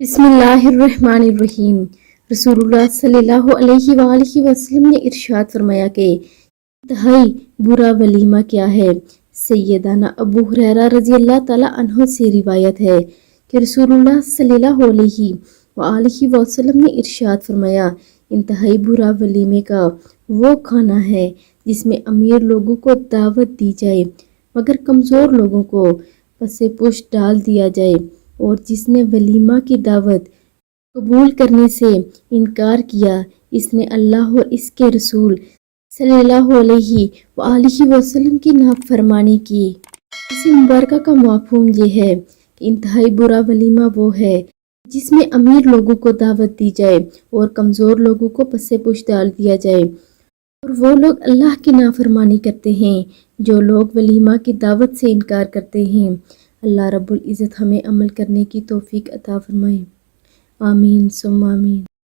بسم اللہ الرحمن الرحیم۔ رسول اللہ صلی اللہ علیہ وآلہ وسلم نے ارشاد فرمایا کہ انتہائی برا ولیمہ کیا ہے۔ سیدنا ابو ہریرہ رضی اللہ تعالیٰ عنہ سے روایت ہے کہ رسول اللہ صلی اللہ علیہ وآلہ وسلم نے ارشاد فرمایا، انتہائی برا ولیمے کا وہ کھانا ہے جس میں امیر لوگوں کو دعوت دی جائے مگر کمزور لوگوں کو پس پشت ڈال دیا جائے، اور جس نے ولیمہ کی دعوت قبول کرنے سے انکار کیا، اس نے اللہ اور اس کے رسول صلی اللہ علیہ وآلہ وسلم کی نافرمانی کی۔ اس مبارکہ کا مفہوم یہ ہے کہ انتہائی برا ولیمہ وہ ہے جس میں امیر لوگوں کو دعوت دی جائے اور کمزور لوگوں کو پس پشت ڈال دیا جائے، اور وہ لوگ اللہ کی نافرمانی کرتے ہیں جو لوگ ولیمہ کی دعوت سے انکار کرتے ہیں۔ اللہ رب العزت ہمیں عمل کرنے کی توفیق عطا فرمائے، آمین ثم آمین۔